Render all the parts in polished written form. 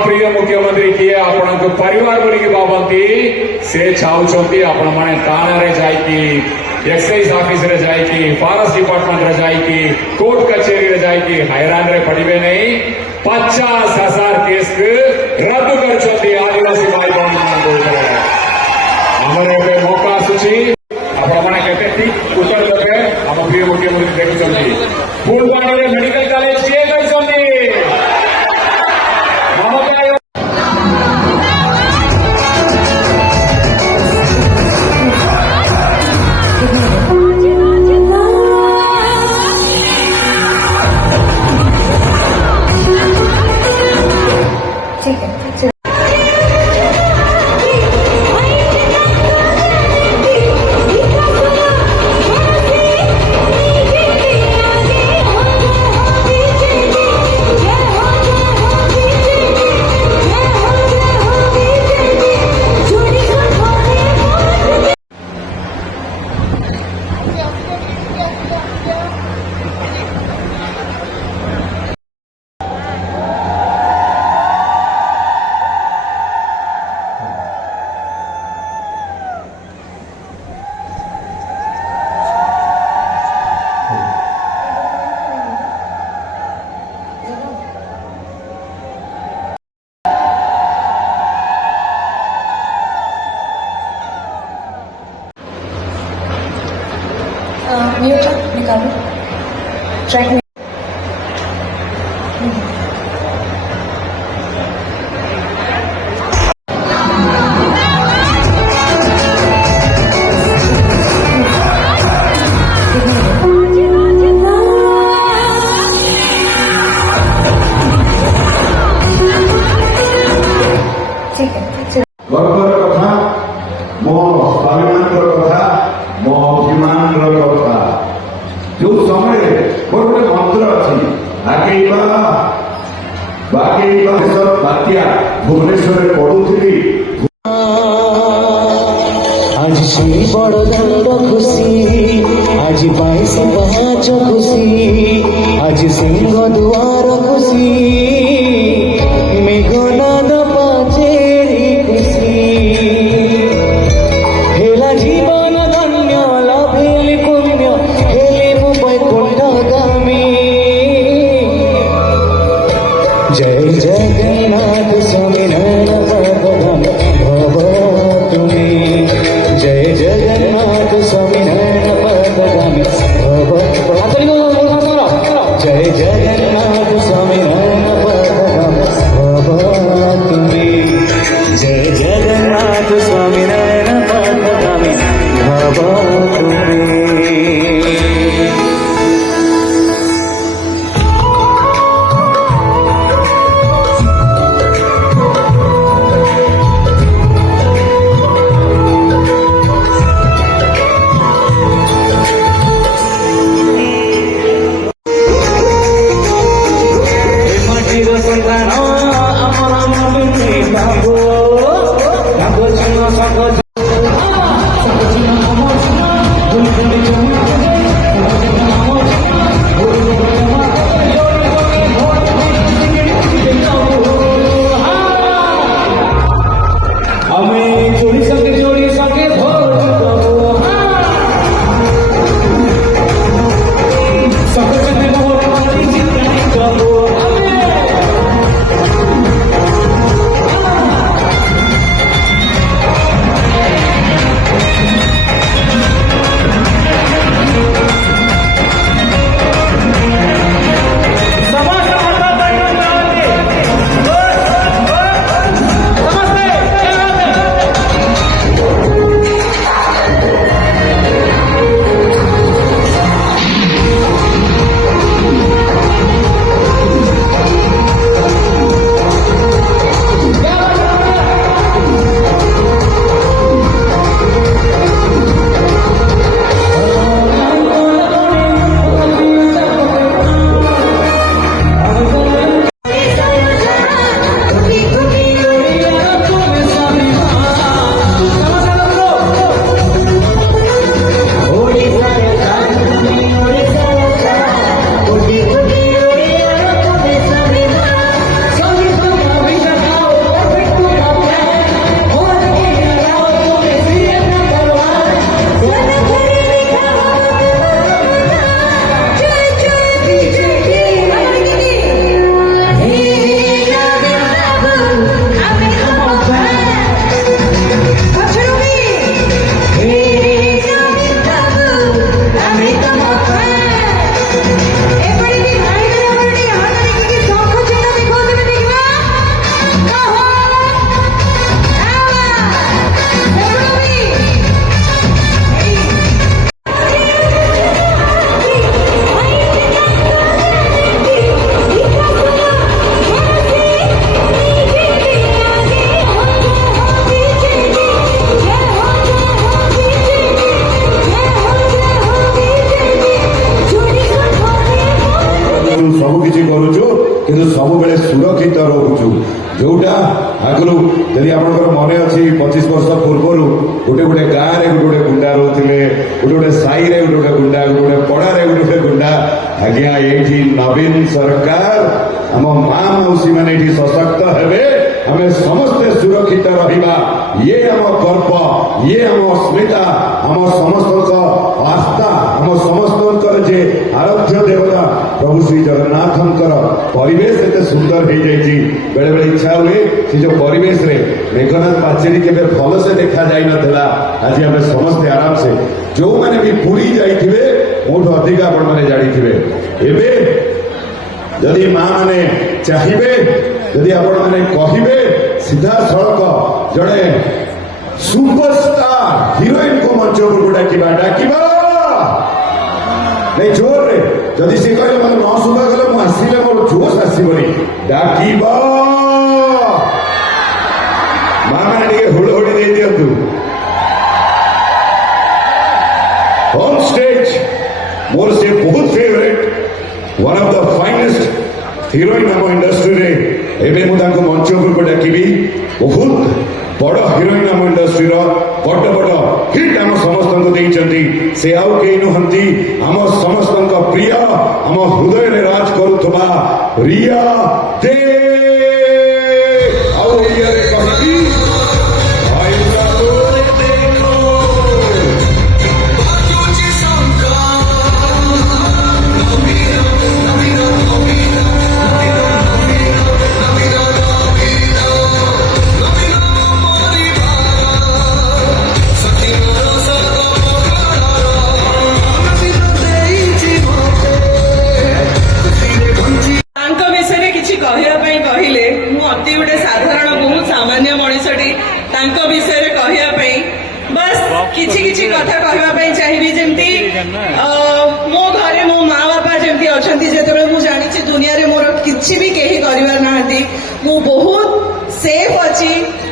प्रिय मुख्यमंत्री किए आपण परिवार बोलिकी भावती से चाहते आपण मैंने थाना जाकि एक्साइज ऑफिस रे जाकि फॉरेस्ट डिपार्टमेंट रे जाकि कोर्ट कचेरी रे जाकि हैरान रे पड़े नहीं 50,000 केस रद्द कर आदिवासी भाई बहन आमर मौका आसूची आपण मैंने केते उत्तर देवे आम प्रिय मुख्यमंत्री देखुं फुलवाणी मेडिकल कॉलेज किए कहते म्यूट निकालो ट्रैक में जो समय गोटे मंत्र अच्छी बात्या भुवनेश्वर पढ़ुली आज श्री बड़ दंड खुशी आज 22 पाँच खुशी आज सिंह दुआर खुशी मेघनाद पाचेरी खुशी हेला जीवन धन्य लभेली पुण्य हेले मु वैकुंठगामी जय जगन्नाथ स्वामी नयन भव तुम्हें जय जगन्नाथ स्वामी नयन भव जय जगन्नाथ स्वामी नयन भव तुम्हें जय जगन्नाथ स्वामी नयन भव तुम्हें କିନ୍ତୁ ସବୁବେଳେ ସୁରକ୍ଷିତ ରହୁଛୁ। ଯୋଉଟା ଆଗରୁ ଯଦି ଆପଣଙ୍କର ମନେ ଅଛି 25 ବର୍ଷ ପୂର୍ବରୁ ଗୋଟେ ଗୋଟେ ଗାଁରେ ଗୋଟେ ଗୋଟେ ଗୁଣ୍ଡା ରହୁଥିଲେ, ଗୋଟେ ଗୋଟେ ସାହିରେ ଗୋଟେ ଗୋଟେ ଗୁଣ୍ଡା, ଗୋଟେ ଗୋଟେ ପଡ଼ାରେ ଗୋଟେ ଗୋଟେ ଗୁଣ୍ଡା। ଆଜ୍ଞା ଏଇଠି ନବୀନ ସରକାର ଆମ ମା ମାଉସୀ ମାନେ ଏଠି ସଶକ୍ତ ହେବେ, ଆମେ ସମସ୍ତେ ସୁରକ୍ଷିତ ରହିବା। ଇଏ ଆମ ଗର୍ବ, ଇଏ ଆମ ସ୍ମିତା, ଆମ ସମସ୍ତଙ୍କ ଆସ୍ଥା, ଆମ ସମସ୍ତଙ୍କର ଯେ ଆରାଧ୍ୟ ଦେବତା ପ୍ରଭୁ ଶ୍ରୀ ଜଗନ୍ନାଥଙ୍କର ପରିବେଶ ଏତେ ସୁନ୍ଦର ହେଇଯାଇଛି। ବେଳେବେଳେ ଇଚ୍ଛା ହୁଏ ସେ ଯୋଉ ପରିବେଶରେ ମେଘନାଥ ପାଚେରୀ କେବେ ଭଲସେ ଦେଖାଯାଇନଥିଲା, ଆଜି ଆମେ ସମସ୍ତେ ଆରାମସେ, ଯୋଉମାନେ ବି ପୁରୀ ଯାଇଥିବେ ମୋଠୁ ଅଧିକ ଆପଣମାନେ ଜାଣିଥିବେ। ଏବେ ଯଦି ମା ମାନେ ଚାହିଁବେ, ଯଦି ଆପଣମାନେ କହିବେ, ସିଧାସଳଖ ଜଣେ ସୁପରଷ୍ଟାର ହିରୋଇନକୁ ମଞ୍ଚ ଉପରକୁ ଡାକିବା ନାଇଁ ଜୋରରେ। ଯଦି ସେ କହିଲେ ମୋତେ ନ ଶୁଭା ଗଲେ ମୁଁ ଆସିଲେ ମୋର ଜୋଶ ଆସିବନି, ଡାକିବା। ମା ମାନେ ଟିକେ ହୁଳହୁଳି ଦେଇ ଦିଅନ୍ତୁ। ଅନ୍ ଷ୍ଟେଜ ମୋର ସେ ବହୁତ favourite, one of the finest heroine आम इंडस्ट्री। एवं मुझे मंच उपरको डाकिबी। बहुत बड़ हिरोइन आम इंडस्ट्री बड़ बड़ हिट आम समस्त से आउ कई नुहति आम समस्त प्रिय आम हृदय में राज करुवा रिया दे। आउ एरिया कहबी किछि कथा कहवाई चाहिए जमती मो घरे मो माँ बापा जमती अच्छा जो मुझे जानी दुनिया रे मोर किछि भी कहीं कर मु बहुत सेफ अच्छी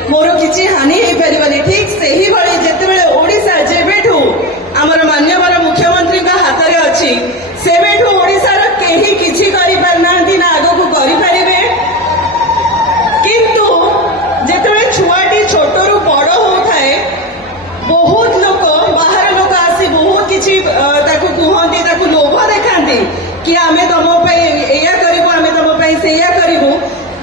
मोर किछि हानि हो पारे। ठीक से ही भाई जिते ओडिशा जेबेठू आमर मान्यवर मुख्यमंत्री हाथ में अच्छी सेबेठू ओडिशार केही किछि करि पारना ना आगो को करि पारिबे। किंतु जेते छुआटी छोटरू बड़ होए बहुत लोक बाहर लोक आसी बहुत किसी कहती लोभ देखाती कि आम तुम या करूँ आम तुम से करूँ।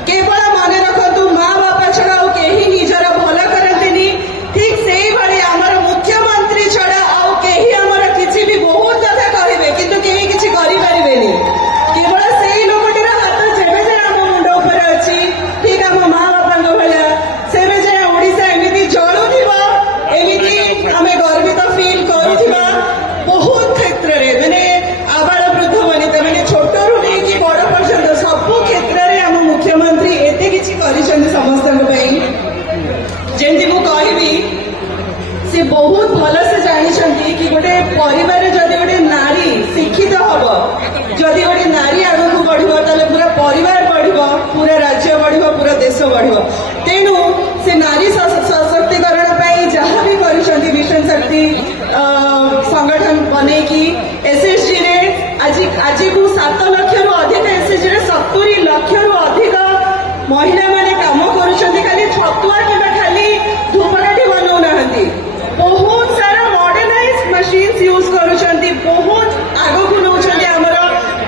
केवल मन रखु माँ बापा छड़ा कहीं निजर भल करती। ठीक से भाई आमर मुख्यमंत्री छड़ा आउ कहीं आमर किसी भी बहुत कथा कहे किंतु कहीं किसी करें केवल से लोकटर हाथ जेबे जाए आम मुंड उपर अच्छी। ठीक आम माँ बापा भाया सेबे जाए ओडिशा एमती चलुवा एमती आम गर्वित फिल करुवा। बहुत क्षेत्र में मैंने आबाल वृद्ध वनिता मैंने छोट रू नहीं बड़ पर्यंत सबू क्षेत्र में आम मुख्यमंत्री एत कि समस्त जमी मु कहबी से बहुत भलसे जानते कि गोटे परिवार जदि गोटे नारी शिक्षित हम जदि गोटे नारी आगक बढ़ पूरा परिवार बढ़ पूरा राज्य बढ़ पूरा देश बढ़। तेणु से नारी सशक्तिकरण जहाँ भी कर मिशन शक्ति संगठन बनईकी एसएसजी रे आज को 7 लाख रु अधिक एसएसजी रे 70 लाख रु अधिक महिला माने काम करुछंती। खाली छतुआ कि खाली धूपकाठी बनाऊ ना बहुत सारा मॉडर्नाइज मशीन्स यूज करुछंती। बहुत आगो को नौछंती हमर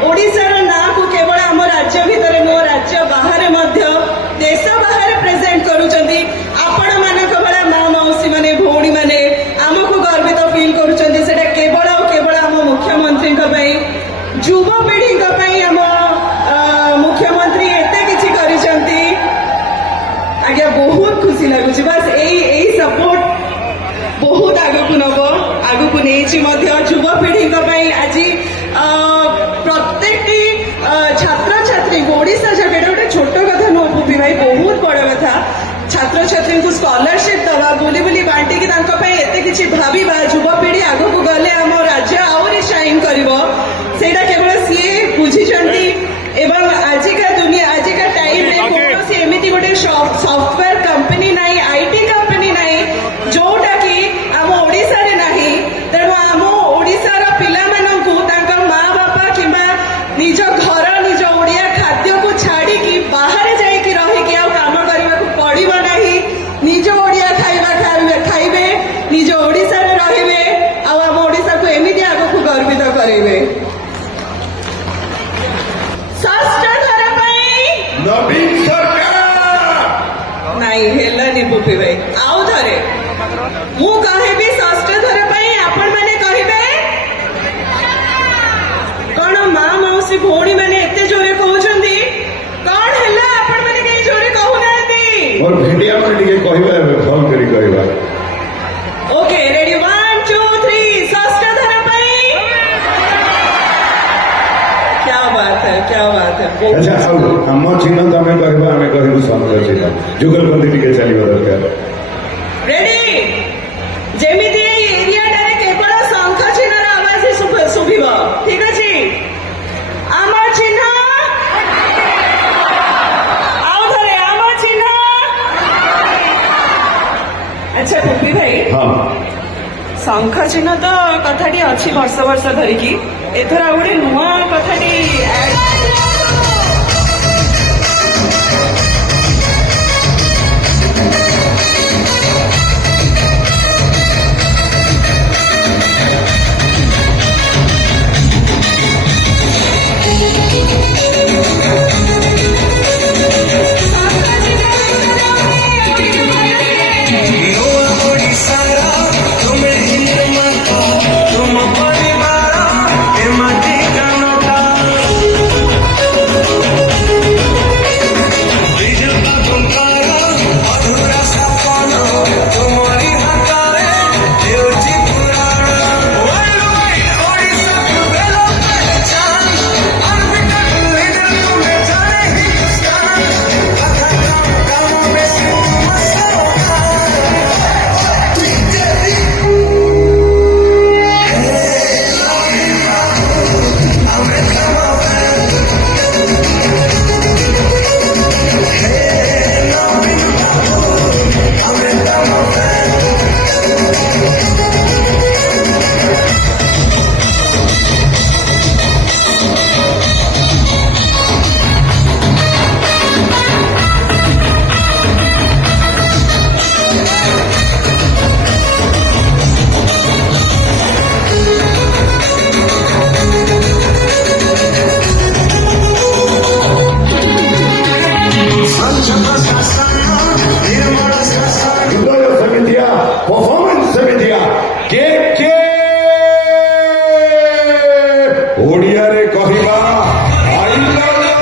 ओडिशार ना को केवल आम राज्य भितर नुह राज्य बाहर मध्य देश बाहर प्रेजेंट करुछंती। आपण मानक भला माँ मौसी माने भौणी माने आमको गर्वित फील करुछंती। सेटा केवल आम मुख्यमंत्री युवपीढ़ी आम मुख्यमंत्री एते किछि करिसंती। आज्ञा बहुत खुशी लगुच। बस यही सपोर्ट बहुत आगक नब आगक नहीं युवपीढ़ी आज प्रत्येक छात्र छात्री ओडिशा जगह गोटे छोट कथा नुह पुपी भाई बहुत बड़ कथा। छात्र छात्री को स्कॉलरशिप दवा बुली बुली बांटिकी एते किछि भाविबा युवपीढ़ी आगक गले आम राज्य आहरी शाइन करिवो सेटा केवल सी बुझीचंती। एवं आजिका दुनिया आजिका टाइम रे कोनोसी एमिति गोटे सॉफ्टवेयर कंपनी नाही आईटी कंपनी नाही जोटा कि आम ओडिशा रे नाही। तेणु आम ओडिशार पिला मानकु तांका माँ बापा किंबा निज घर निज ओडिया खाद्य को छाड़ी ନବୀନ ସରକାର। ନାଇଁ ହେଲାନି ପୁପି ଭାଇ, ଆଉ ଥରେ ମୁଁ କହିବି ଷଷ୍ଠ ଥର ପାଇଁ ଆପଣ ମାନେ କହିବେ। କଣ ମା ମାଉସୀ ଭଉଣୀ ମାନେ ଏତେ ଜୋରେ କହୁଛନ୍ତି, କଣ ହେଲା ଆପଣ ମାନେ କେହି ଜୋରେ କହୁନାହାନ୍ତି? ମୋର ଭେଣ୍ଡିଆ ମାନେ ଟିକେ କହିବା ଭଲ କରି କହିବା। ଓକେ ରେଡି 1 2 3 ଷଷ୍ଠ ଥର ପାଇଁ। क्या बात है, क्या बात है। ଆଚ୍ଛା ଆଉ ଆମ ଚିହ୍ନ ତମେ କହିବା, ଆମେ କହିବୁ ଶଙ୍ଖ ଚିହ୍ନ। ଯୁଗଲବନ୍ଦୀ ଟିକେ ଚାଲିବା ଦରକାର। ରେଡି, ଯେମିତି ଏଇ ଏରିଆଟାରେ କେବଳ ଶଙ୍ଖ ଚିହ୍ନର ଆବାଜ ହିଁ ଶୁଭିବ, ଠିକ ଅଛି? ଆମ ଚିହ୍ନ, ଆଉ ଥରେ ଆମ ଚିହ୍ନ। ଆଚ୍ଛା ପୁପି ଭାଇ, ହଁ ଶଙ୍ଖ ଚିହ୍ନ ତ କଥାଟି ଅଛି ବର୍ଷ ବର୍ଷ ଧରିକି, ଏଥର ଆଉ ଗୋଟେ ନୂଆ କଥାଟି add परफॉर्मेंस ସେମିତିଆ କେ ଓଡ଼ିଆରେ କହିବା I love you।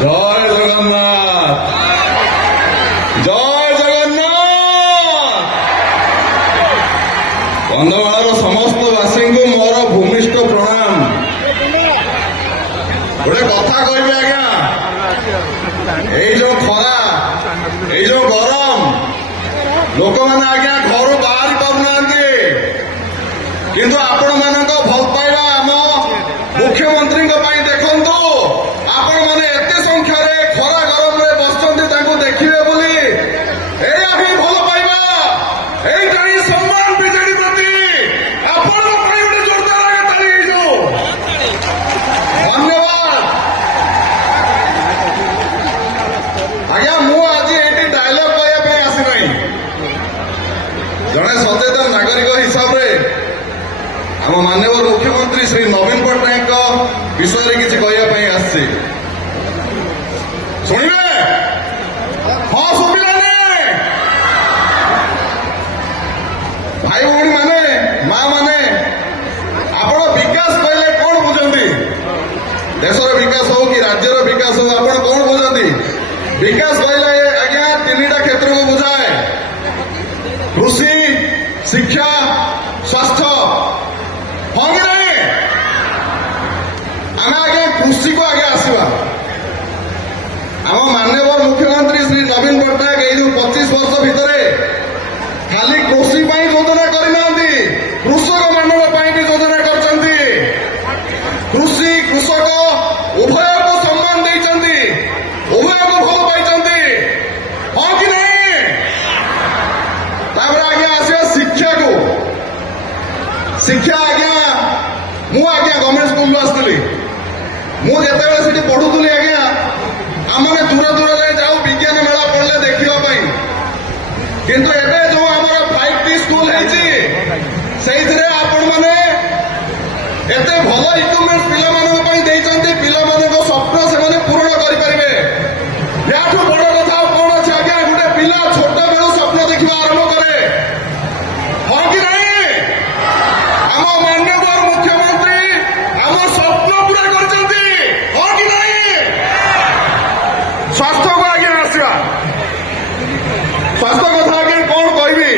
জয় জগন্নাথ, জয় জগন্নাথ। କନ୍ଧମାଳର ସମସ୍ତ ବାସୀଙ୍କୁ ମୋର ଭୂମିଷ୍ଠ ପ୍ରଣାମ। ଗୋଟେ କଥା କହିବି ଆଜ୍ଞା, ଏଇ ଯୋଉ ଖରା, ଏଇ ଯୋଉ ଗରମ, ଲୋକମାନେ ଆଜ୍ଞା ଘରୁ ବାହାରି ପାରୁନାହାନ୍ତି, କିନ୍ତୁ ଆପଣମାନଙ୍କ ଭଲ ପାଇବା ଆମ ମୁଖ୍ୟମନ୍ତ୍ରୀଙ୍କ ପାଇଁ ଦେଖନ୍ତୁ, ଆପଣମାନେ ଏତେ ସଂଖ୍ୟାରେ ଖରା ଗରମରେ ବସିଛନ୍ତି ତାଙ୍କୁ ଦେଖିବେ ବୋଲି, ଏଇଆ ହିଁ ଭଲ ପାଇବା, ଏଇଟା ହିଁ ସମ୍ମାନ ବିଜେଡି ପ୍ରତି। ଆପଣଙ୍କ ପାଇଁ ଗୋଟେ ଜୋରଦାର ଆଗେ ତାଳି ହେଇଯାଉ। ଧନ୍ୟବାଦ ଆଜ୍ଞା। ମୁଁ ଆଜି ଏଇଠି ଡାଇଲଗ କହିବା ପାଇଁ ଆସିନାହିଁ, ଜଣେ ସଚେତନ ନାଗରିକ ହିସାବରେ ଆମ ମାନ୍ୟବର ମୁଖ୍ୟମନ୍ତ୍ରୀ ଶ୍ରୀ ନବୀନ ପଟ୍ଟନାୟକଙ୍କ ବିଷୟରେ କିଛି କହିବା ପାଇଁ ଆସିଛି। ଶୁଣିବେ? ହଁ ଶୁଭିଲାନି? ଭାଇ ଭଉଣୀ ମାନେ, ମା ମାନେ, ଆପଣ ବିକାଶ କହିଲେ କଣ ବୁଝନ୍ତି? ଦେଶର ବିକାଶ ହଉ କି ରାଜ୍ୟର ବିକାଶ ହଉ, ଆପଣ କଣ ବୁଝନ୍ତି? ବିକାଶ କହିଲେ ଆଜ୍ଞା ତିନିଟା କ୍ଷେତ୍ରକୁ ବୁଝାଏ, କୃଷି, ଶିକ୍ଷା, ସ୍ୱାସ୍ଥ୍ୟ। ହଁ କି ନାହିଁ? ଆମେ ଆଜ୍ଞା କୃଷିକୁ ଆଗେ ଆସିବା। ଆମ ମାନ୍ୟବର ମୁଖ୍ୟମନ୍ତ୍ରୀ ଶ୍ରୀ ନବୀନ ପଟ୍ଟନାୟକ ଏଇ ଯୋଉ 25 ବର୍ଷ ଭିତରେ ଖାଲି କୃଷି ପାଇଁ ଯୋଜନା କରିନାହାନ୍ତି, କୃଷକ ମାନଙ୍କ ପାଇଁ ବି ଯୋଜନା କରିଛନ୍ତି। गवर्नमेंट स्कूल आसली मुझे से पढ़ुली आज्ञा आम मैंने दूर दूर जाऊ विज्ञान मेला पढ़ले देखा किंतु एबे जो हमारा 5T स्कूल है आपण मैंने एते भल इक्विपमेंट पिला स्वप्न से पूरण करेंगे या बड़ कथा कौन अच्छे आज्ञा गोटे पिला छोट बेलू स्वप्न देखा आरंभ करे हाँ कि नहीं आम माननीय मुख्यमंत्री आम स्वप्न पूरा कर हाँ कि नहीं स्वास्थ्य को आज्ञा आसवा स्वास्थ्य कथा आज्ञा कौन कहबी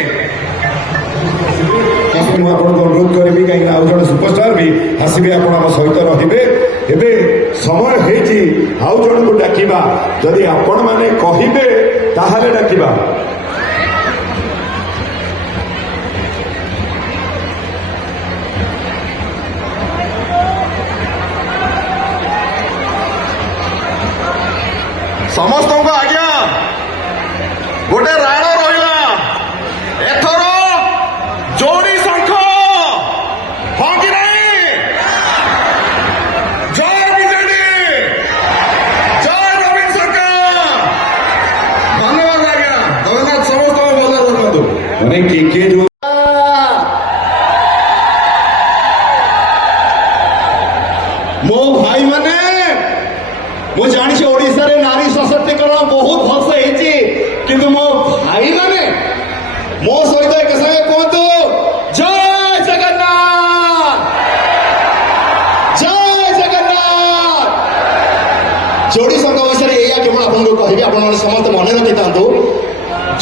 ମୁଁ ଆପଣଙ୍କୁ ଅନୁରୋଧ କରିବି କାହିଁକି ନା ଆଉ ଜଣେ ସୁପରଷ୍ଟାର ବି ଆସିବେ ଆପଣ ଆମ ସହିତ ରହିବେ ଏବେ ସମୟ ହେଇଛି ଆଉ ଜଣକୁ ଡାକିବା ଯଦି ଆପଣମାନେ କହିବେ ତାହେଲେ ଡାକିବା समस्त को आज्ञा गोटे राण रहा एथर जोड़ी शंख हाँ कि नहीं जय बीजेडी जय नवीन सरकार धन्यवाद आज्ञा जगन्नाथ समस्त को भल रखु ମାନେ କିଏ ଯୋଉ मो भाई माने मु जानी ओडिशा रे नारी सशक्तिकरण बहुत भलसे होती किंतु मो भाई माने मो सहित एक संगे कहतु जय जगन्नाथ जय जगन्नाथ जोड़ी शंख विषय या केवल आपको कहबी आपण समस्त मन रखी था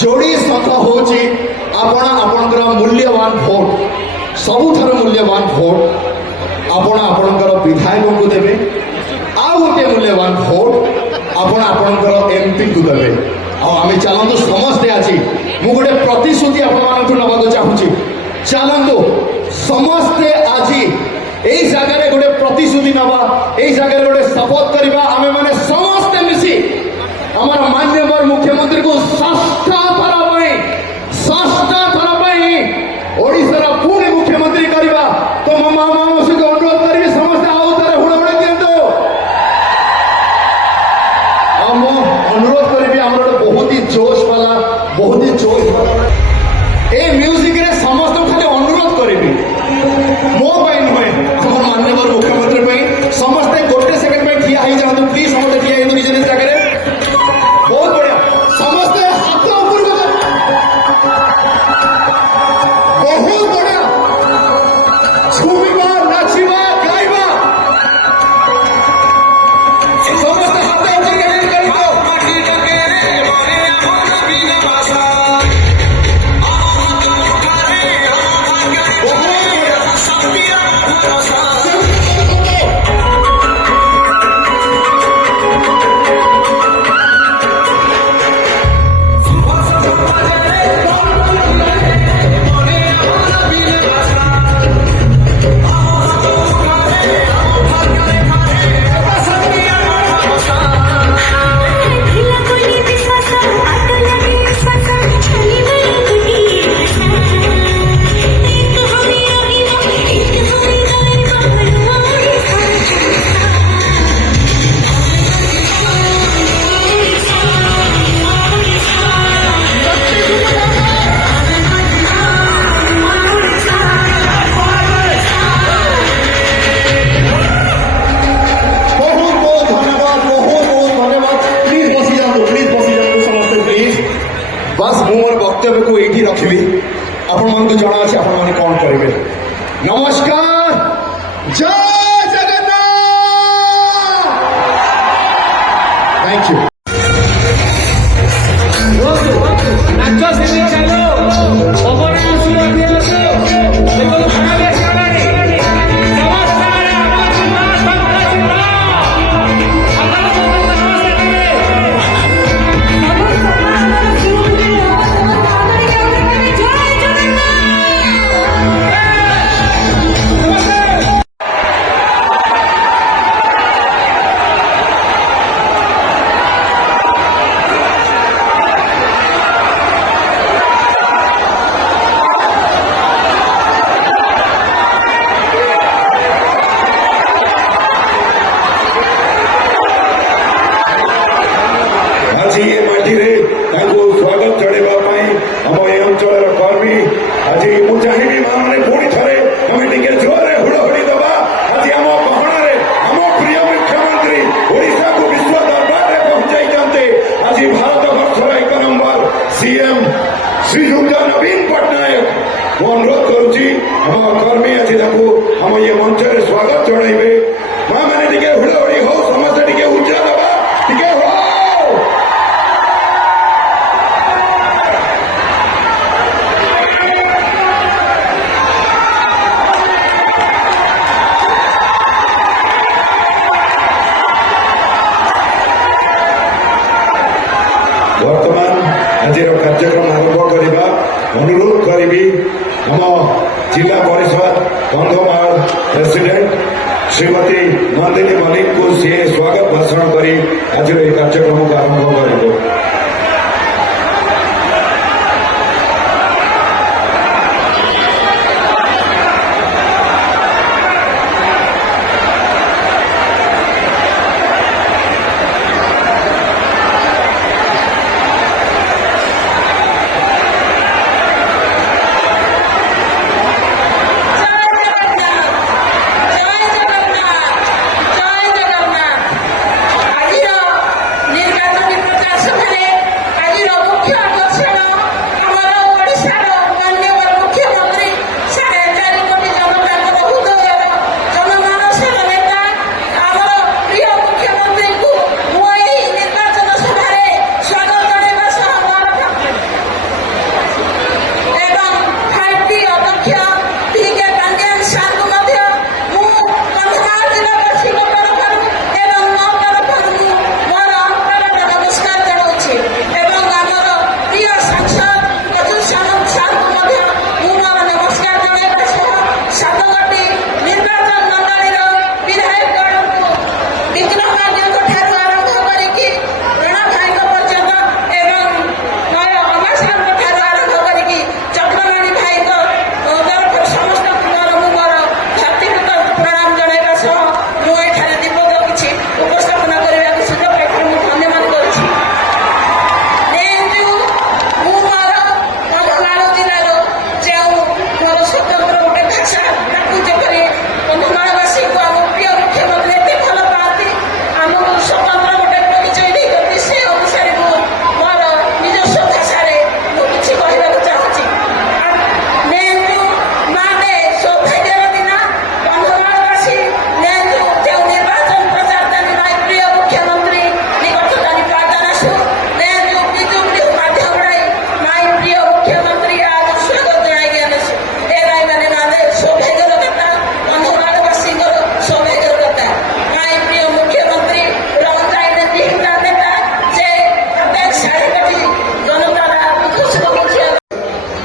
जोड़ी शंख हूँ आपणकर मूल्यवान भोट सबुठार मूल्यवान भोट आपणकर विधायक को देवे आउ गोटे मूल्यवान भोट आपणकर एमपी को देवे आम चलतु समस्ते आज मु गोटे प्रतिश्रुति आपको नवाक चाहूँगी चलतु समस्ते आज यही जगह गोटे प्रतिश्रुति नवा यही जगह गोटे शपथ करवा आम मैंने समस्ते मिसी आमर माननीय मुख्यमंत्री को षष्ठ थर ओडिशार पुणी मुख्यमंत्री करवा तो मो मामसी को अनुरोध करी समस्ते आउ थे हुड़हुड़ी दिंतु मो अनुरोध करी आम बहुत ही जोश वाला बहुत ही जोश वाला ए म्यूजिक रे समस्त खाली अनुरोध करी मो नुहे आम माननीय मुख्यमंत्री समस्ते गोटे सेकेंड ठिया हो जातु प्लीज समस्ते ठिया निज निज जगह बहुत बढ़िया समस्ते हाथ ऊपर बहुत बढ़िया छुआ नाचवा गाइबा समस्ते हाथ ऊपर बस मु मोर वक्तव्य को ये रखी आपण मन जना अच्छे आपण मैंने कौन करेंगे नमस्कार जय जगन्नाथ थैंक यू श्रीमती नंदिनी मलिक को सी स्वागत भाषण कर आज कार्यक्रम को आरंभ कर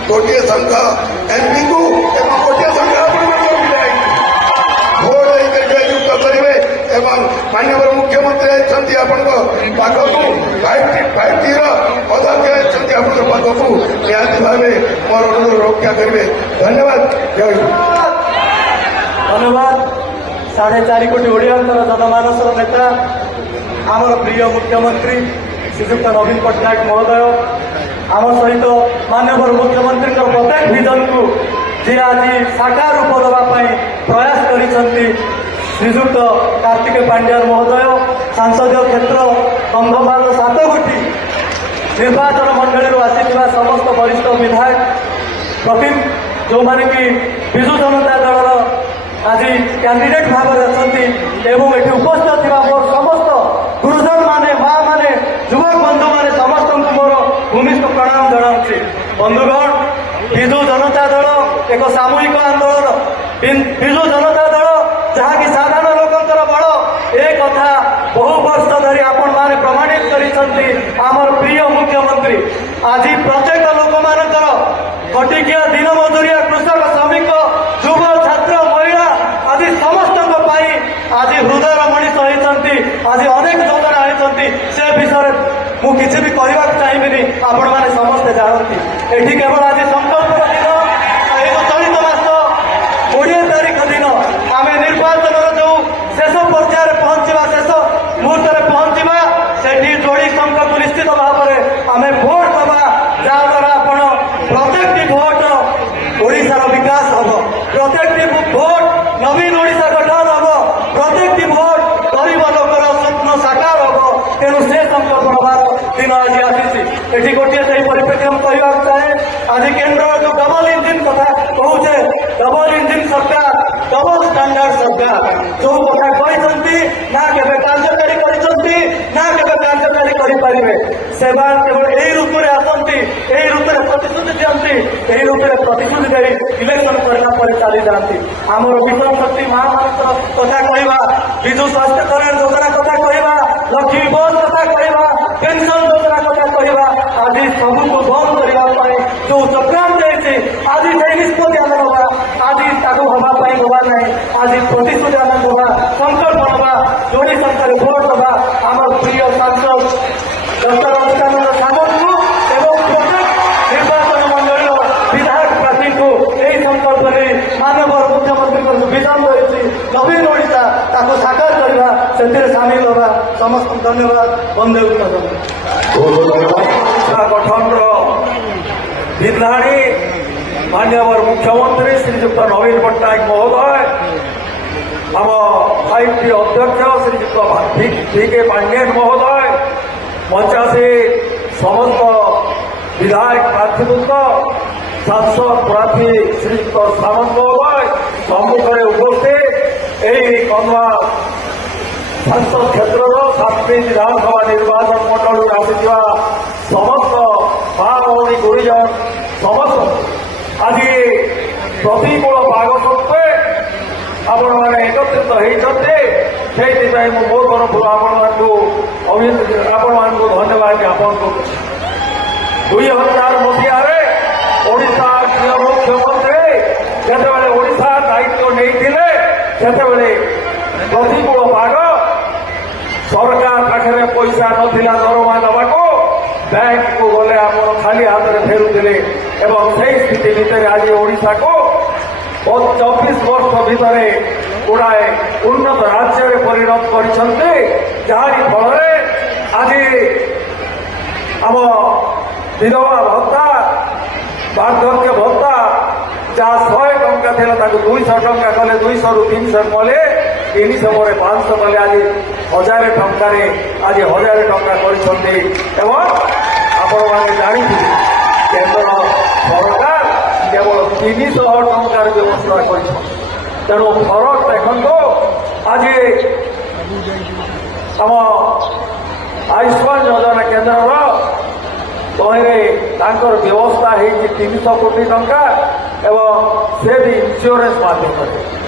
गोटे संघ एमपी को गोटे संघ भोट जययुक्त करेंगे एवं माननीय मुख्यमंत्री अच्छी आपण पाखक 5T अध्यक्ष अच्छी आप पाखक निहती भाव मोर अनुरोध रक्षा करेंगे। धन्यवाद। जय धन्यवाद। 4.5 कोटी ओडियांकर जनमानसर नेता आमर प्रिय मुख्यमंत्री श्रीजुक्त नवीन पट्टनायक महोदय आम सहित माननीय मुख्यमंत्री प्रत्येक विजन को जी आज साकार रूप देवाई प्रयास कर श्रीजुक्त कार्तिक पांड्यान महोदय सांसदीय क्षेत्र कंधमाल 7 कोटी निर्वाचन मंडली आसी समस्त वरिष्ठ विधायक प्रति जो माने कि विजु जनता दल आज कैंडिडेट भाव एवं ये उपस्थित थी मोर समस्त गुरुजन माने माँ माने युवक बंधु माने समस्त को मोर भूमिष्ठ प्रणाम जनाऊँगी। बंधुगण विजु जनता दल एक सामूहिक आंदोलन विजु जनता दल जहाँकि साधारण लोकंर बड़ ए कथा बहु वर्ष धरी आपण माने प्रमाणित करिसंती आमर प्रिय मुख्यमंत्री आज प्रत्येक लोक मानकर कटिकिया दिन मजुरिया कृषक श्रमिक युव छात्र महिला आदि समस्त आज हृदय मनीष होती आज अनेक योजना होती से विषय मुझे भी कहवाक चाहिए आपण मैंने समस्ते जानती ये केवल आज संकल्प दिन चलित मास 20 तारीख दिन आम निर्वाचन जो शेष पर्यायर पहुंचा शेष मुहूर्त पहुंचा से जोड़ी संघ को निश्चित भाव में आम भोट दबा जहाद्वारा आपण प्रत्येक भोट ओडिशार विकास हम प्रत्येक भोट नवीन ओडिशा गठन हम प्रत्येक भोट गरीब लोकर स्वप्न साकार हम तेणु से संकल्प हमार दिन आज आसी ये गोटे से परिप्रेक्षी में कहवाक चाहे आज केन्द्र जो डबल इंजिन कथा कहूचे डबल इंजिन सरकार डबल स्टैंडर्ड सरकार जो कथा कहते ना केवे कार्यकारी करते ना केवे कार्यकारी करें से केवल यही रूप में आसती यही रूप में प्रतिश्रुति दिखती यही रूप में प्रतिश्रुति दे इलेक्शन करना पर चली जाती आमर मिशन शक्ति महामारी कथा कहवा विजु स्वास्थ्य कल्याण योजना कथा कहवा लक्ष्मी बस कथा कहवा पेंशन योजना कथा कहवा आज सबको बंद करने जो चक्रांत आज से निष्पत्ति आम आज आगू हवाई दबा नहीं आज प्रतिश्रुति आम दबा संकल्प नवा जोड़ी संख्यार भोट दबा आम प्रिय सांसद डॉक्टर अच्युतानंद सामंत एवं प्रत्येक निर्वाचन मंडल विधायक प्रार्थी को यही संकल्प नहीं मानव मुख्यमंत्री विजन रही नवीन ओडिशा ताको साकार करवा से सामिल होगा समस्त धन्यवाद वंदे उत्तरम गठन विधानी मान्यवर मुख्यमंत्री श्रीजुक्त नवीन पट्टनायक महोदय आम 5टी अध्यक्ष श्रीजुक्त VK पांडेन महोदय मंचासी समस्त विधायक प्रार्थीवृंद सांसद प्रार्थी श्रीजुक्त सामंत महोदय सम्मुखें उपस्थित यही कंधमाल सांसद क्षेत्र 7टी विधानसभा निर्वाचन मंडल आसिथिबा समस्त माँ भौणी गुरुजन समस्त आज प्रतिकूल पाग सत्वे आपण मैंने एकत्रित होती से मो तरफ आपण धन्यवाद ज्ञापन कर 2000 मसीह ओडिशा मुख्यमंत्री जिते ओडिशा दायित्व नहीं प्रतिकूल पाग सरकार पाखे पैसा नाला दरमा दबाको बैंक को गले आप खाली हाथ में फेरुले से स्थिति भितर आज ओडिशा को 24 वर्ष भितर गुड़ाए उन्नत राज्य में परिणत कर फल आज आम विधवा भत्ता वार्धक्य भत्ता जहाँ 100 टंका थी 200 टंका कले 200 रु 300 कले 300 पर 500 कले आज 1000 टंका आज 1000 टंका कर जानी केंद्र सरकार केवल 300 टंकार व्यवस्था कर तेणु फरक देखो आज आम आयुष्मान योजना केन्द्र तहरे व्यवस्था है 300 कोटी टंका एवं से भी इंश्योरेंस माध्यम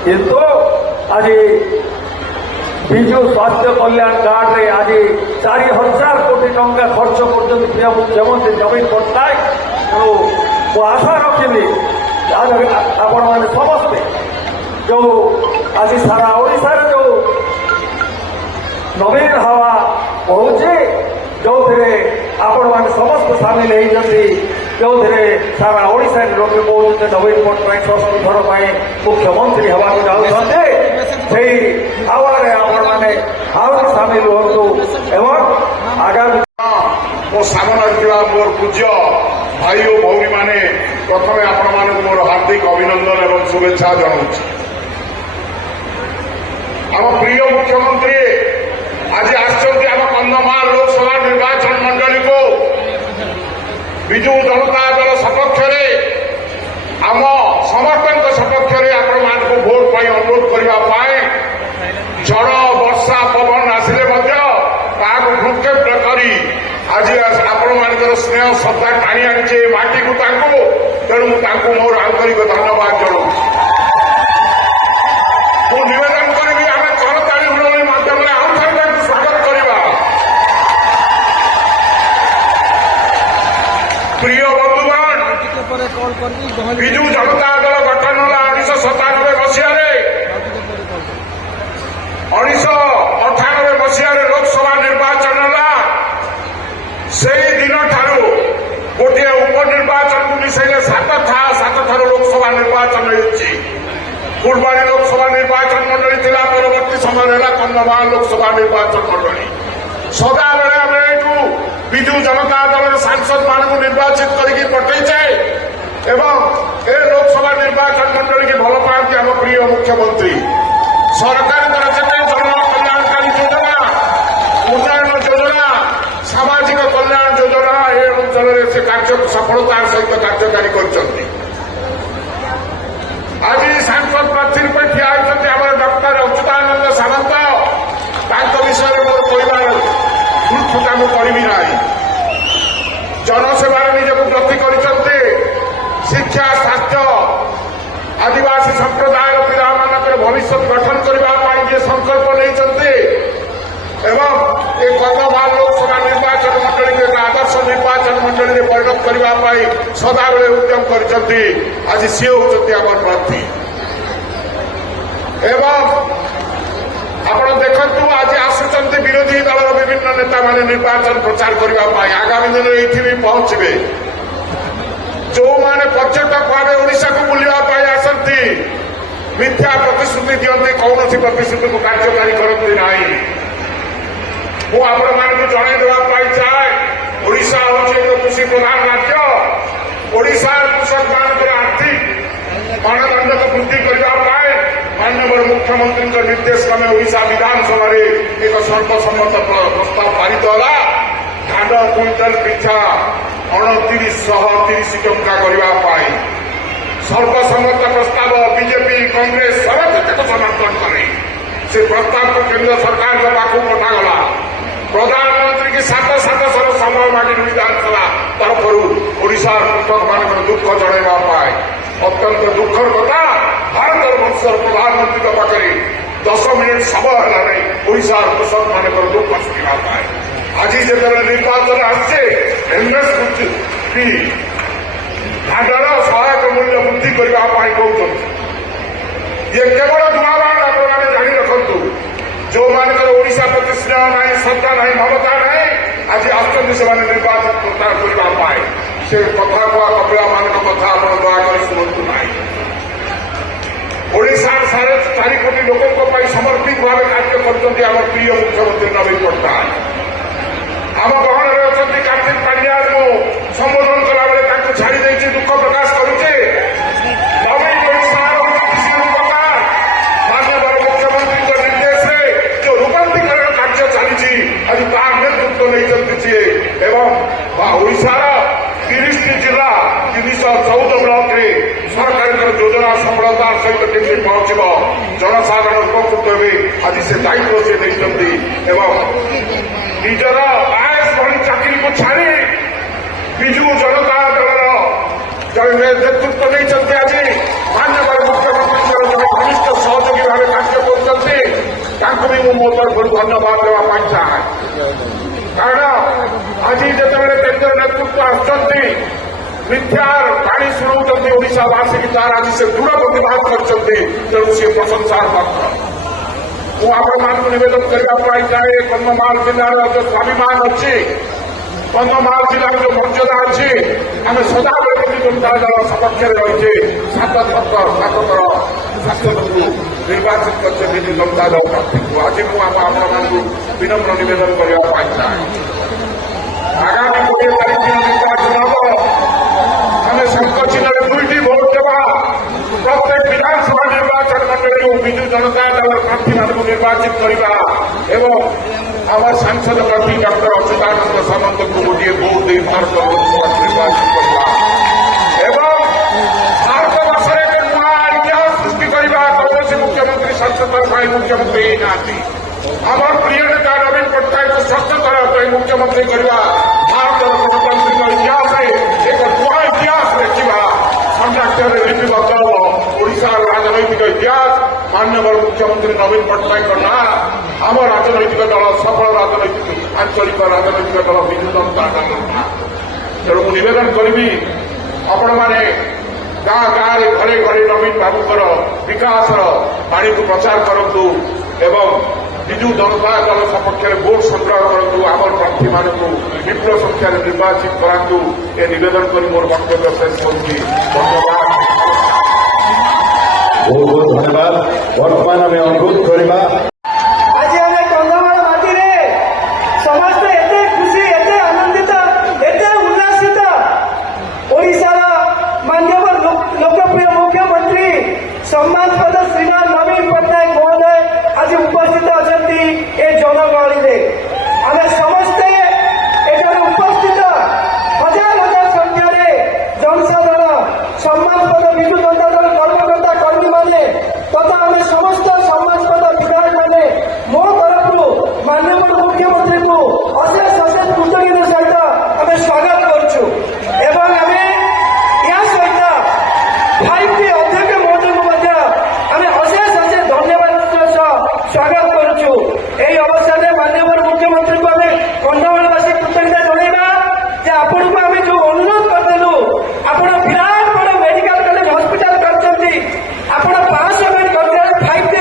किंतु आज विजु स्वास्थ्य कल्याण कार्ड रे आज 4000 कोटी टंका खर्च कर मुख्यमंत्री नवीन पट्टनायक तेणु मु आशा रखी आपण मैंने समस्ते जो आज सारा ओडिशा जो नवीन हवा बहुचे जो आपण मैंने समस्त सामिल होती जो सारा ओडिशा लोक कहते नवीन पट्टनायक षष्ठी थर पर मुख्यमंत्री हवा जाते हावे आपण मैंने आहुरी सामिल हूँ एवं आगामी मो सामने मोर पूज्य भाई और भौरी मैंने प्रथम आपण मान मोर हार्दिक अभिनंदन एवं शुभेच्छा जनाऊँ आम प्रिय मुख्यमंत्री आज आम कंधमाल लोकसभा निर्वाचन मंडली को विजु जनता दल सपक्ष आम समर्थन सपक्ष आपण मान भोट पर अनुरोध करने झड़ वर्षा पवन आसिले भ्रुक्षेप करी आज आपण मान स्नेह श्रद्धा टाणी आनी माटी को तेणु मोर आंतरिक धन्यवाद जनाऊँ निवेदन करी आम करताड़ी हुड़ाई माध्यम आउ थे स्वागत करवा प्रिय बंधुगण विजु जनता दल गठन है 1997 मसीह 1998 मसीह लोकसभा निर्वाचन है से दिन ठारू गोटे उपनिर्वाचन को मिसेले 7 थर लोकसभा निर्वाचन होती फुलबाड़ी लोकसभा निर्वाचन मंडली थी परवर्ती समय है कंधमाल लोकसभा निर्वाचन मंडली सदा बेले आम यू विजु जनता दल सांसद मान निर्वाचित करके पठेचे एवं ए लोकसभा निर्वाचन मंडली की भल पाती आम प्रिय मुख्यमंत्री सरकार द्वारा जिते जन कल्याणकारी योजना उन्नयन योजना सामाजिक कल्याण योजना ए अंचल से कार्य सफलतार सहित कार्यकारी कर आज सांसद प्रार्थी रूपे ठिया होती आम डॉक्टर अच्युतानंद सामंत विषय मोर कहबार गुरुत्वता मुझे करी ना जनसेवार निजक ब्रती कर शिक्षा स्वास्थ्य आदिवासी संप्रदाय पिला भविष्य गठन करने संकल्प नहीं एवं एक कंधमाल लोकसभा निर्वाचन मंडली को एक आदर्श निर्वाचन मंडली में परिणत करने सदाबले उद्यम कर आज सी होती आम प्रार्थी এবং ଆପଣ ଦେଖନ୍ତୁ ଆଜି ଆସୁଛନ୍ତି ବିରୋଧୀ ଦଳର ବିଭିନ୍ନ ନେତାମାନେ ନିର୍ବାଚନ ପ୍ରଚାର କରିବା ପାଇଁ ଆଗାମୀ ଦିନରେ ଏଇଠି ବି ପହଞ୍ଚିବେ। ଯୋଉମାନେ ପର୍ଯ୍ୟଟକ ଭାବେ ଓଡ଼ିଶାକୁ ବୁଲିବା ପାଇଁ ଆସନ୍ତି ମିଥ୍ୟା ପ୍ରତିଶ୍ରୁତି ଦିଅନ୍ତି, କୌଣସି ପ୍ରତିଶ୍ରୁତିକୁ କାର୍ଯ୍ୟକାରୀ କରନ୍ତି ନାହିଁ। ମୁଁ ଆପଣମାନଙ୍କୁ ଜଣାଇ ଦେବା ପାଇଁ ଚାହେଁ, ଓଡ଼ିଶା ହେଉଛି ଏକ କୃଷି ପ୍ରଧାନ ରାଜ୍ୟ। ଓଡ଼ିଶାର କୃଷକମାନଙ୍କର ଆର୍ଥିକ ମାନଦଣ୍ଡକୁ ବୃଦ୍ଧି କରିବା ପାଇଁ ମାନ୍ୟବର ମୁଖ୍ୟମନ୍ତ୍ରୀଙ୍କ ନିର୍ଦ୍ଦେଶ କ୍ରମେ ଓଡ଼ିଶା ବିଧାନସଭାରେ ଏକ ସର୍ବସମ୍ମତ ପ୍ରସ୍ତାବ ପାରିତ ହେଲା। ଧାନ କୁଇଣ୍ଟାଲ ପିଛା 2930 ଟଙ୍କା କରିବା ପାଇଁ ସର୍ବସମ୍ମତ ପ୍ରସ୍ତାବ ବିଜେପି କଂଗ୍ରେସ ସର୍ବତକ ସମର୍ଥନ କରେ। ସେ ପ୍ରସ୍ତାବକୁ କେନ୍ଦ୍ର ସରକାରଙ୍କ ପାଖକୁ ପଠାଗଲା। ପ୍ରଧାନମନ୍ତ୍ରୀ କି 7 ସମୟ ମାଗିଲୁ ବିଧାନସଭା ତରଫରୁ ଓଡ଼ିଶାର କୃଷକମାନଙ୍କର ଦୁଃଖ ଜଣାଇବା ପାଇଁ। ଅତ୍ୟନ୍ତ ଦୁଃଖର କଥା, ଭାରତର ବର୍ଷର ପ୍ରଧାନମନ୍ତ୍ରୀଙ୍କ ପାଖରେ 10 ମିନିଟ୍ ସମୟ ହେଲା ନାହିଁ ଓଡ଼ିଶାର କୃଷକମାନଙ୍କର ଦୁଃଖ ଶୁଣିବା ପାଇଁ। ଆଜି ଯେତେବେଳେ ନିର୍ବାଚନ ଆସିছে ଏମ୍ଏସ୍ପି ଧାନର ସହାୟକ ମୂଲ୍ୟ ବୃଦ୍ଧି କରିବା ପାଇଁ କହୁଛନ୍ତି। ଇଏ କେବଳ ଧୂଆଁବାଣ। ଆପଣମାନେ ଜାଣି ରଖନ୍ତୁ, ଯୋଉମାନଙ୍କର ଓଡ଼ିଶା ପ୍ରତି ସ୍ନେହ ନାହିଁ, ଶ୍ରଦ୍ଧା ନାହିଁ, ମମତା ନାହିଁ, ଆଜି ଆସୁଛନ୍ତି ସେମାନେ ନିର୍ବାଚନ ପ୍ରଚାର କରିବା ପାଇଁ। ସେ କଥା କୁହା କପିଳାମାନଙ୍କ କଥା ଆପଣ ଦୟାକରି ଶୁଣନ୍ତୁ ନାହିଁ। ଓଡ଼ିଶାର 4.5 କୋଟି ଲୋକଙ୍କ ପାଇଁ ସମର୍ପିତ ଭାବେ କାର୍ଯ୍ୟ କରୁଛନ୍ତି ଆମ ପ୍ରିୟ ମୁଖ୍ୟମନ୍ତ୍ରୀ ନବୀନ ପଟ୍ଟନାୟକ। ଆମ ଗହଣରେ ଅଛନ୍ତି କାର୍ତ୍ତିକ ପାଣ୍ଡ୍ୟା। ମୁଁ ସମ୍ବୋଧନ କଲାବେଳେ ତାଙ୍କୁ ଛାଡ଼ି ଦେଇଛି, ଦୁଃଖ ପ୍ରକାଶ କରୁଛି। ନବୀନ ଓଡ଼ିଶାର ସରକାର ମାନ୍ୟବର ମୁଖ୍ୟମନ୍ତ୍ରୀଙ୍କ ନିର୍ଦ୍ଦେଶରେ ଯେଉଁ ରୂପାନ୍ତରୀକରଣ କାର୍ଯ୍ୟ ଚାଲିଛି ଆଜି ତାର ନେତୃତ୍ୱ ନେଇଛନ୍ତି ସିଏ। ଏବଂ ଓଡ଼ିଶାର 30ଟି ଜିଲ୍ଲା 314 ବ୍ଲକରେ ସରକାରଙ୍କର ଯୋଜନା ସଫଳତାର ସହିତ କେମିତି ପହଞ୍ଚିବ, ଜନସାଧାରଣ ଉପକୃତ ହେବେ, ଆଜି ସେ ଦାୟିତ୍ୱ ସେ ନେଇଛନ୍ତି। ଏବଂ ନିଜର ଆଏସ୍ ଭଳି ଚାକିରିକୁ ଛାଡ଼ି ବିଜୁ ଜନତା ଦଳର ଜଣେ ନେତୃତ୍ୱ ନେଇଛନ୍ତି। ଆଜି ମାନ୍ୟବର ମୁଖ୍ୟମନ୍ତ୍ରୀଙ୍କର ଜଣେ ଘନିଷ୍ଠ ସହଯୋଗୀ ଭାବେ କାର୍ଯ୍ୟ କରୁଛନ୍ତି। ତାଙ୍କୁ ବି ମୁଁ ମୋ ତରଫରୁ ଧନ୍ୟବାଦ ଦେବା ପାଇଁ ଚାହେଁ। କାରଣ ଆଜି ଯେତେବେଳେ କେନ୍ଦ୍ର ନେତୃତ୍ୱ ଆସୁଛନ୍ତି ମିଥ୍ୟାର ବାଣୀ ଶୁଣାଉଛନ୍ତି ଓଡ଼ିଶାବାସୀକି, ତାର ଆଜି ସେ ଦୃଢ଼ ପ୍ରତିବାଦ କରିଛନ୍ତି। ତେଣୁ ସେ ପ୍ରଶଂସାର ପାତ୍ର। ମୁଁ ଆପଣମାନଙ୍କୁ ନିବେଦନ କରିବା ପାଇଁ ଚାହେଁ, କନ୍ଧମାଳ ଜିଲ୍ଲାର ଯୋଉ ସ୍ୱାଭିମାନ ଅଛି, କନ୍ଧମାଳ ଜିଲ୍ଲାର ଯୋଉ ମର୍ଯ୍ୟାଦା ଅଛି, ଆମେ ସଦାବେଳେ ବିଜୁ ଜନତା ଦଳ ସପକ୍ଷରେ ରହିଛେ। 7 ଥର ଶାସକଙ୍କୁ ନିର୍ବାଚିତ କରିছে ବିଜୁ ଜନତା ଦଳ ପ୍ରାର୍ଥୀଙ୍କୁ। ଆଜି ମୁଁ ଆପଣମାନଙ୍କୁ ବିନମ୍ର ନିବେଦନ କରିବା ପାଇଁ ଚାହେଁ, ଆଗାମୀ 20 ତାରିଖ ଦିନ ନିର୍ବାଚନ ହେବ। ଆମେ ଶଙ୍ଖଚିହ୍ନରେ 2ଟି ଭୋଟ ଦେବା। ପ୍ରତ୍ୟେକ ବିଧାନସଭା ନିର୍ବାଚନ ମଣ୍ଡଳୀରୁ ବିଜୁ ଜନତା ଦଳର ପ୍ରାର୍ଥୀମାନଙ୍କୁ ନିର୍ବାଚିତ କରିବା ଏବଂ আমার সাংসদ প্রার্থী ডক্টর অচ্যুতানন্দ সামন্তଙ୍କୁ ଗୋଟିଏ ଭୋଟ ଦେଇ ଭାରତ ଲୋକସଭା ନିର୍ବାଚିତ କରିବା ଏବଂ ଭାରତବର୍ଷରେ ଏକ ନୂଆ ଇତିହାସ ସୃଷ୍ଟି କରିବା। କୌଣସି ମୁଖ୍ୟମନ୍ତ୍ରୀ ସ୍ୱଚ୍ଛତାର ପାଇଁ ମୁଖ୍ୟମନ୍ତ୍ରୀ ହେଇନାହାନ୍ତି। ଆମର ପ୍ରିୟ ନେତା ନବୀନ ପଟ୍ଟନାୟକଙ୍କୁ ସ୍ୱଚ୍ଛତାର ପାଇଁ ମୁଖ୍ୟମନ୍ତ୍ରୀ କରିବା। ଭାରତର ଗଣତାନ୍ତ୍ରିକ ଇତିହାସରେ ଏକ ନୂଆ ଇତିହାସ ଲେଖିବା। ସମ୍ରାଟରେ ଲିପିବଦ୍ଧ ହେବ ଓଡ଼ିଶାର ରାଜନୈତିକ ଇତିହାସ। ମାନ୍ୟବର ମୁଖ୍ୟମନ୍ତ୍ରୀ ନବୀନ ପଟ୍ଟନାୟକଙ୍କ ନାଁ ଆମ ରାଜନୈତିକ ଦଳ, ସଫଳ ରାଜନୈତିକ ଆଞ୍ଚଳିକ ରାଜନୈତିକ ଦଳ ବିଜୁ ଜନତା ଦଳ। ତେଣୁ ମୁଁ ନିବେଦନ କରିବି, ଆପଣମାନେ ଗାଁ ଗାଁରେ ଘରେ ଘରେ ନବୀନ ବାବୁଙ୍କର ବିକାଶର ବାଣୀକୁ ପ୍ରଚାର କରନ୍ତୁ ଏବଂ ବିଜୁ ଜନତା ଦଳ ସପକ୍ଷରେ ଭୋଟ ସଂଗ୍ରହ କରନ୍ତୁ। ଆମର ପ୍ରାର୍ଥୀମାନଙ୍କୁ ବିପୁଳ ସଂଖ୍ୟାରେ ନିର୍ବାଚିତ କରାନ୍ତୁ। ଏ ନିବେଦନ କରି ମୋର ବକ୍ତବ୍ୟ ଶେଷ କରୁଛି। ଧନ୍ୟବାଦ। ବହୁତ ବହୁତ ଧନ୍ୟବାଦ। ବର୍ତ୍ତମାନ ଆମେ ଅନୁରୋଧ କରିବା ଆଜି ଆମେ କନ୍ଧମାଳ ମାଟିରେ ସମସ୍ତେ ଏତେ ଖୁସି, ଏତେ ଆନନ୍ଦିତ, ଏତେ ଉଲ୍ଲାସିତ। ଓଡ଼ିଶାର ମାନ୍ୟବର ଲୋକପ୍ରିୟ ମୁଖ୍ୟମନ୍ତ୍ରୀ ସମ୍ମାନପଦ ଶ୍ରୀମାନ ନବୀନ ପଟ୍ଟନାୟକ ମହୋଦୟ ଆଜି ଉପସ୍ଥିତ ଅଛନ୍ତି ଏ ଜନଗହଳିରେ। ଆମେ ସମସ୍ତେ ଏଠାରେ ଉପସ୍ଥିତ ହଜାର ହଜାର ସଂଖ୍ୟାରେ ଜନସାଧାରଣ, ସମ୍ମାନପଦ ବିଜୁ ଜନତା ଦଳ କର୍ମକର୍ତ୍ତା କର୍ମୀମାନେ ତଥା ଆମେ ସମସ୍ତ ସମାଜପଦ ବିଧାୟକମାନେ ମୋ ତରଫରୁ ମାନ୍ୟବର ମୁଖ୍ୟମନ୍ତ୍ରୀଙ୍କୁ ଅଶେଷ ଅଶେଷ କୃତଜ୍ଞତା ସହିତ ଆମେ ସ୍ୱାଗତ କରୁଛୁ ଏବଂ ଆମେ ଏହା ସହିତ 5T ଅଧ୍ୟକ୍ଷ ମହୋଦୟଙ୍କୁ ମଧ୍ୟ ଆମେ ଅଶେଷ ଅଶେଷ ଧନ୍ୟବାଦ ସହ ସ୍ୱାଗତ କରୁଛୁ। ଏହି ଅବସରରେ ମାନ୍ୟବର ମୁଖ୍ୟମନ୍ତ୍ରୀଙ୍କୁ ଆମେ କନ୍ଧମାଳବାସୀ କୃତଜ୍ଞତା ଜଣାଇବା ଯେ ଆପଣଙ୍କୁ ଆମେ ଯୋଉ ଅନୁରୋଧ କରିଦେଲୁ, ଆପଣ ବିରାଟ ବଡ଼ ମେଡିକାଲ କଲେଜ ହସ୍ପିଟାଲ କରିଛନ୍ତି, ଆପଣ 500 ବେଡ୍ କରିଦେଲେ 5T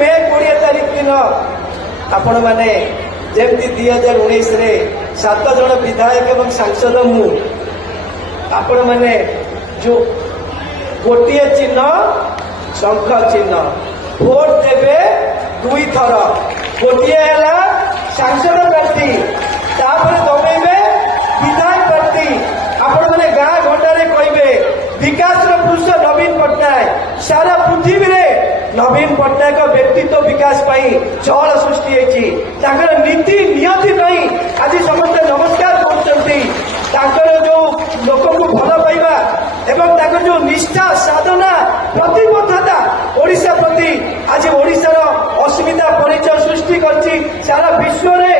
ମେ 20 ତାରିଖ ଦିନ ଆପଣ ମାନେ ଯେମିତି 2019ରେ 7 ଜଣ ବିଧାୟକ ଏବଂ ସାଂସଦ ମୁଁ ଆପଣ ମାନେ ଯୋଉ ଗୋଟିଏ ଚିହ୍ନ ଶଙ୍ଖ ଚିହ୍ନ ଭୋଟ ଦେବେ 2 ଥର ଗୋଟିଏ ହେଲା ସାଂସଦ ପ୍ରାର୍ଥୀ ତାପରେ ଦବେଇବେ ବିଧାୟକ ପ୍ରାର୍ଥୀ ଆପଣ ମାନେ ଗାଁ ଘଣ୍ଟାରେ କହିବେ ବିକାଶର ପୁରୁଷ ନବୀନ ପଟ୍ଟନାୟକ ସାରା ପୃଥିବୀରେ ନବୀନ ପଟ୍ଟନାୟକ ବ୍ୟକ୍ତିତ୍ୱ ବିକାଶ ପାଇଁ ଚହଳ ସୃଷ୍ଟି ହେଇଛି ତାଙ୍କର ନୀତି ନିୟତି ପାଇଁ ଆଜି ସମସ୍ତେ ନମସ୍କାର କରୁଛନ୍ତି ତାଙ୍କର ଯୋଉ ଲୋକଙ୍କୁ ଭଲ ପାଇବା ଏବଂ ତାଙ୍କର ଯୋଉ ନିଷ୍ଠା ସାଧନା ପ୍ରତିବଦ୍ଧତା ଓଡ଼ିଶା ପ୍ରତି ଆଜି ଓଡ଼ିଶାର ଅସ୍ମିତା ପରିଚୟ ସୃଷ୍ଟି କରିଛି ସାରା ବିଶ୍ୱରେ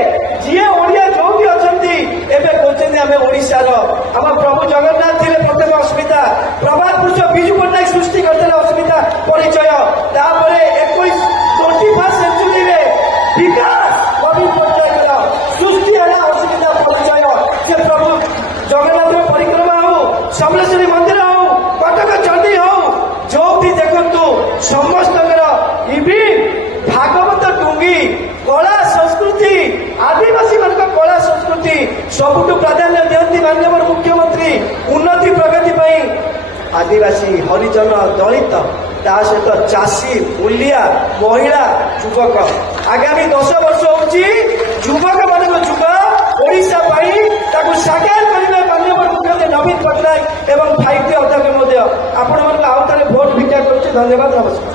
ଯିଏ ଓଡ଼ିଆ ଯୋଉଠି ଅଛନ୍ତି ଏବେ କହୁଛନ୍ତି ଆମେ ଓଡ଼ିଶାର ଆମ ପ୍ରଭୁ ଜଗନ୍ନାଥ ଥିଲେ ପ୍ରଥମେ ଅସ୍ମିତା ପ୍ରଭାତ ପୁରୁଷ ବିଜୁ ପଟ୍ଟନାୟକ ସୃଷ୍ଟି କରିଥିଲେ ଅସ୍ମିତା ପରିଚୟ ତାପରେ 21st ସେଞ୍ଚୁରୀରେ ବିକାଶ ନବୀନ ପଟ୍ଟନାୟକର ସୃଷ୍ଟି ହେଲା ଅସ୍ମିତା ପରିଚୟ ସେ ପ୍ରଭୁ ଜଗନ୍ନାଥର ପରିକ୍ରମା ହଉ ସମଲେଶ୍ୱରୀ ମନ୍ଦିର ହଉ କଟକ ଚଣ୍ଡୀ ହଉ ଯୋଉଠି ଦେଖନ୍ତୁ ସମସ୍ତଙ୍କର ଇଭିନ୍ ଭାଗବତ ଟୁଙ୍ଗି କଳା ସଂସ୍କୃତି ଆଦିବାସୀ ମାନଙ୍କ କଳା ସଂସ୍କୃତି ସବୁଠୁ ପ୍ରାଧାନ୍ୟ ଦିଅନ୍ତି ମାନ୍ୟବର ମୁଖ୍ୟମନ୍ତ୍ରୀ ଉନ୍ନତି ପ୍ରଗତି ପାଇଁ ଆଦିବାସୀ ହରିଜନ ଦଳିତ ତା ସହିତ ଚାଷୀ ମୂଲିଆ ମହିଳା ଯୁବକ ଆଗାମୀ 10 ବର୍ଷ ହଉଛି ଯୁବକ ମାନଙ୍କ ଯୁଗ ଓଡ଼ିଶା ପାଇଁ ତାକୁ ସାକାର କରିବେ ମାନ୍ୟବର ମୁଖ୍ୟମନ୍ତ୍ରୀ ନବୀନ ପଟ୍ଟନାୟକ ଏବଂ 5T ଅଧ୍ୟକ୍ଷ ମଧ୍ୟ ଆପଣମାନଙ୍କୁ ଆଉ ଥରେ ଭୋଟ ଭିକ୍ଷା କରୁଛି ଧନ୍ୟବାଦ ନମସ୍କାର।